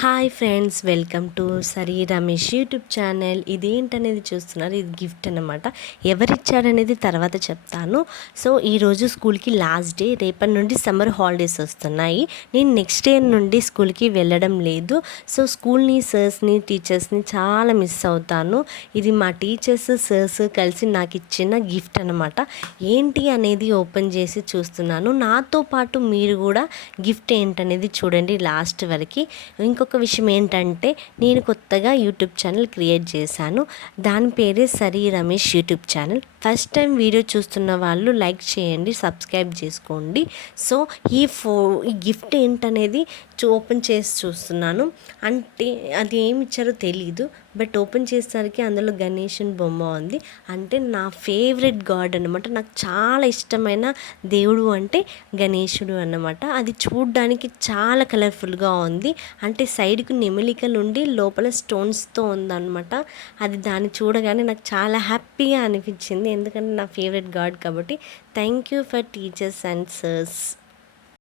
Hi friends, welcome to Sari Ramesh YouTube channel. ఇదేంటనేది చూస్తున్నారు, ఇది గిఫ్ట్ అనమాట. ఎవరిచ్చారనేది తర్వాత చెప్తాను. సో ఈరోజు స్కూల్కి లాస్ట్ డే, రేపటి నుండి సమ్మర్ హాలిడేస్ వస్తున్నాయి. నేను నెక్స్ట్ డే నుండి స్కూల్కి వెళ్ళడం లేదు. సో స్కూల్ని, సర్స్ని, టీచర్స్ని చాలా మిస్ అవుతాను. ఇది మా టీచర్స్, సర్స్ కలిసి నాకు ఇచ్చిన గిఫ్ట్ అనమాట. ఏంటి అనేది ఓపెన్ చేసి చూస్తున్నాను. నాతో పాటు మీరు కూడా గిఫ్ట్ ఏంటనేది చూడండి లాస్ట్ వరకు. ఇంకొక విషయం ఏంటంటే, నేను కొత్తగా యూట్యూబ్ ఛానల్ క్రియేట్ చేశాను. దాని పేరే Sari Ramesh YouTube channel. First time video చూస్తున్న వాళ్ళు లైక్ చేయండి, సబ్స్క్రైబ్ చేసుకోండి. సో ఈ గిఫ్ట్ ఏంటనేది ఓపెన్ చేసి చూస్తున్నాను. అంటే అది ఏమి ఇచ్చారో తెలీదు, బట్ ఓపెన్ చేసేసరికి అందులో గణేశుని బొమ్మ ఉంది. అంటే నా ఫేవరెట్ గాడ్ అనమాట. నాకు చాలా ఇష్టమైన దేవుడు అంటే గణేశుడు అన్నమాట. అది చూడ్డానికి చాలా కలర్ఫుల్గా ఉంది. అంటే సైడ్కు నెమలికలు ఉండి లోపల స్టోన్స్తో ఉందన్నమాట. అది దాన్ని చూడగానే నాకు చాలా హ్యాపీగా అనిపించింది, ఎందుకంటే నా ఫేవరెట్ గాడ్ కాబట్టి. Thank you for teachers and sirs.